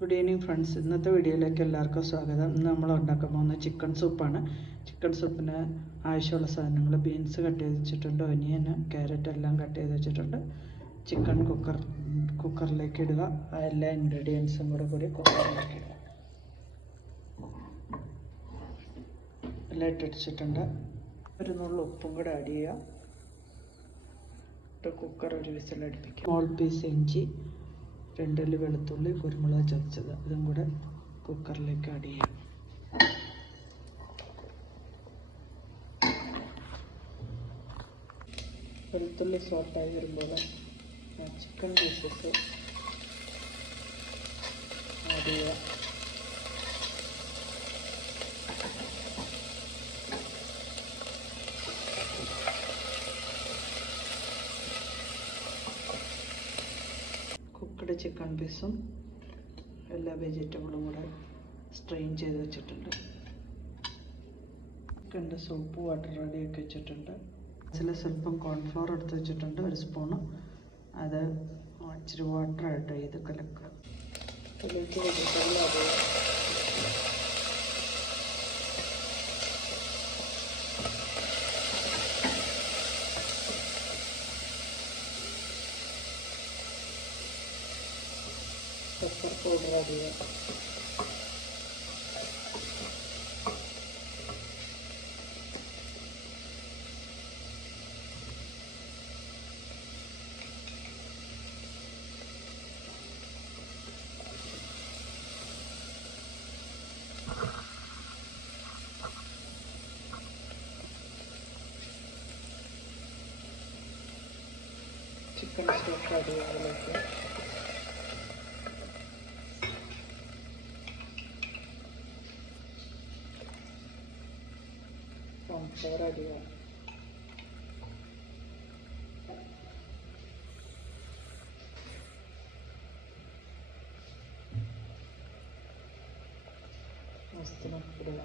Good evening friends. ഇന്നത്തെ വീഡിയോയിലേക്ക് എല്ലാവർക്കും സ്വാഗതം. ഇന്ന് നമ്മൾ ഉണ്ടാക്കാൻ പോകുന്ന ചിക്കൻ സൂപ്പാണ്. ചിക്കൻ സൂപ്പിന് ആവശ്യമുള്ള സാധനങ്ങൾ: ബീൻസ് കട്ട് ചെയ്ത് വെച്ചിട്ടുണ്ട്, ഒനിയൻ, ക്യാരറ്റ് എല്ലാം കട്ട് ചെയ്ത് വെച്ചിട്ടുണ്ട്. ചിക്കൻ കുക്കറിലേക്ക് ഇടുക. എല്ലാ ഇൻഗ്രീഡിയൻസും കൂടി കുക്കറിലേക്ക് ഇടുക. എല്ലാം ഇട്ടിട്ടുണ്ട്. ഒരു നുള്ളു ഉപ്പും കൂടെ ആഡ് ചെയ്യുക. കുക്കർ ഒരു വിസിലടുപ്പിക്കുക. സ്മോൾ പീസ് ഇഞ്ചി, 2 അല്ലി വെളുത്തുള്ളി, കുരുമുളക് ചതച്ചത്, ഇതും കൂടെ കുക്കറിലേക്ക് ആഡ് ചെയ്യാം. വെളുത്തുള്ളി സോട്ടായി വരുമ്പോൾ ചിക്കൻ പീസസ് ആഡ് ചെയ്യുക. കുക്കഡ് ചിക്കൻ പീസും എല്ലാ വെജിറ്റബിളും കൂടെ സ്ട്രെയിൻ ചെയ്ത് വെച്ചിട്ടുണ്ട്. ചിക്കൻ്റെ സൂപ്പ് വാട്ടർ റെഡിയാക്കി വെച്ചിട്ടുണ്ട്. സ്വല്പം കോൺഫ്ലവർ എടുത്ത് വെച്ചിട്ടുണ്ട്, 1 സ്പൂണ്. അത് ഇച്ചിരി വാട്ടർ ആഡ് ചെയ്ത് കലക്കുക. അതിലേക്ക് vegetable add pepper powder add ചെയ്യുക. ചിക്കൻ സ്റ്റോക്ക് ആഡ് ചെയ്യുക. അതിലേക്ക് കോൺഫ്ലവർ ആഡ് ചെയ്യുക. ഇടുക.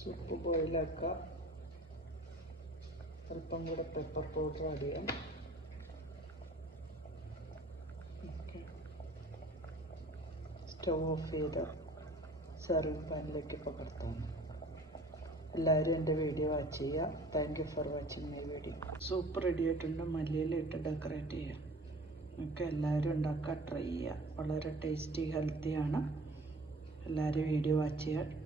സൂപ്പ് ബോയിലാക്കുക. അല്പം കൂടെ പെപ്പർ പൗഡർ ആഡ് ചെയ്യാം. സ്റ്റവ് ഓഫ് ചെയ്ത് സെർവിങ് പാനിലേക്ക് പകർത്താം. എല്ലാവരും എൻ്റെ വീഡിയോ വാച്ച് ചെയ്യുക. Thank you for watching my video. Soup ready ആയിട്ടുണ്ട്. മല്ലിയില ഇട്ട് ഡെക്കറേറ്റ് ചെയ്യുക. എല്ലാവരും ഉണ്ടാക്കുക, ട്രൈ ചെയ്യുക. വളരെ ടേസ്റ്റി, ഹെൽത്തിയാണ്. എല്ലാവരും വീഡിയോ വാച്ച് ചെയ്യുക.